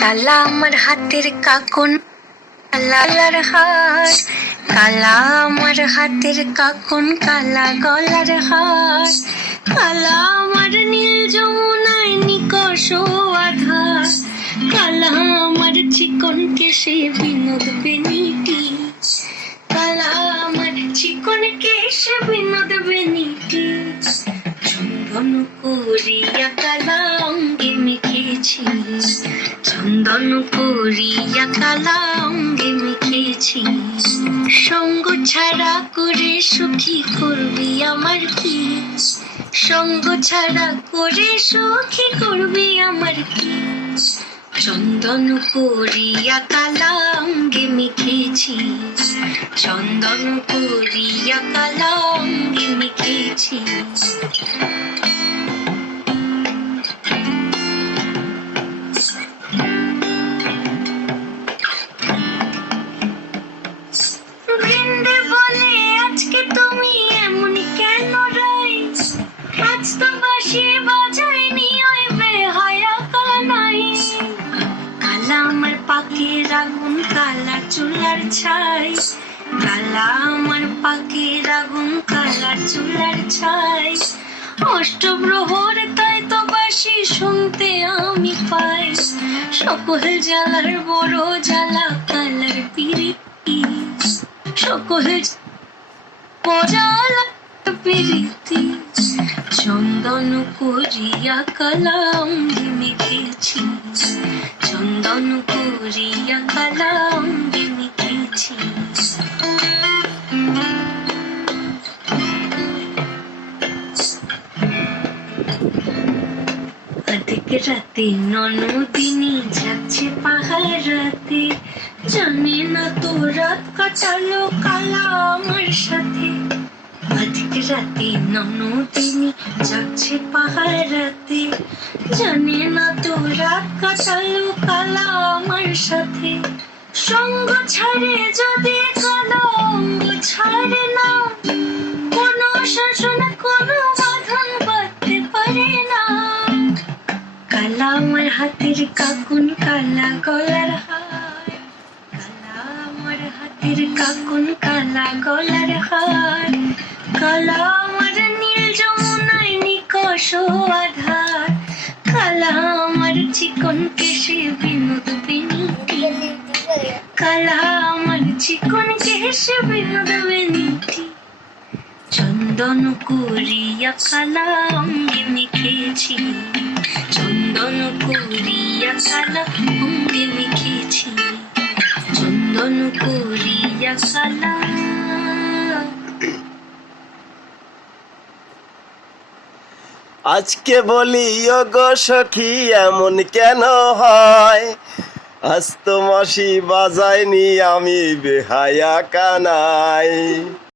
কালা আমার হাতের কাকন কালার হার, কালা আমার হাতের কাকন কালা গলার হার, কালা আমার নীল যমুনায় নিকষ আধার, কালা আমার চিকন কেশে বিনোদ বেনিটি, কালা আমার চিকন কেশে বিনোদ বেনিটি, চন্দন করিয়া কালা অঙ্গে মেখেছি, চন্দন করিয়া কালা অঙ্গে মেখেছি, সঙ্গ ছাড়া করে সুখী করবি আমার কি, সঙ্গ ছাড়া করে সুখী করবি আমার কি, চন্দন করিয়া কালা অঙ্গে মেখেছি, চন্দন করিয়া কালা অঙ্গে মেখেছি। বৃন্দে বলে আজকে তুমি এমন কেন রাই, আজ তো বাঁশি বাজায়নি ওই বেহায়া কানাই, কালা আমার পাকের আগুন কালা চুলার ছাই, কালা আমার পাকের আগুন কালা চুলার ছাই, অষ্টপ্রহর তাই তো বাঁশি শুনতে আমি পাই, সকল জ্বালার বড় জ্বালা কালার পিরিতি, সকল জ্বালা পিরিতি, চন্দন করিয়া কালা অঙ্গে মেখেছি, চন্দন করিয়া কালা অঙ্গে মেখেছি। অধিক রাতে ননদিনী যাচ্ছে পাহাড়াতে, জানে না তো রাত কাটালো কালা আমার সাথে, অধিক রাতে ননদিনী যাচ্ছে পাহাড়াতে, জানে না তো রাত কাটালো কালা আমার সাথে, সঙ্গ ছাড়ে যদি কালো অঙ্গ ছাড়ে না, কোনো শাসন কোনো বাঁধন বাঁধতে পারে না, কালা আমার হাতের কাকুন কালা গলার হার, কালা আমার হাতের কাকুন কালা গলার হার, কালা আমার নীল যমুনায় নিকষ আধার, কালা আমার চিকন কেশে বিনোদ বেনিটি, কালা আমার চিকন কেশে বিনোদ বেনিটি, চন্দন করিয়া কালা অঙ্গে মেখেছি, চন্দন করিয়া কালা অঙ্গে মেখেছি, চন্দন করিয়া কালা। আজকে বলি ও গো সখী এমন কেন হয়, আজ তো বাঁশি বাজাইনি আমি বেহায়া কানাই।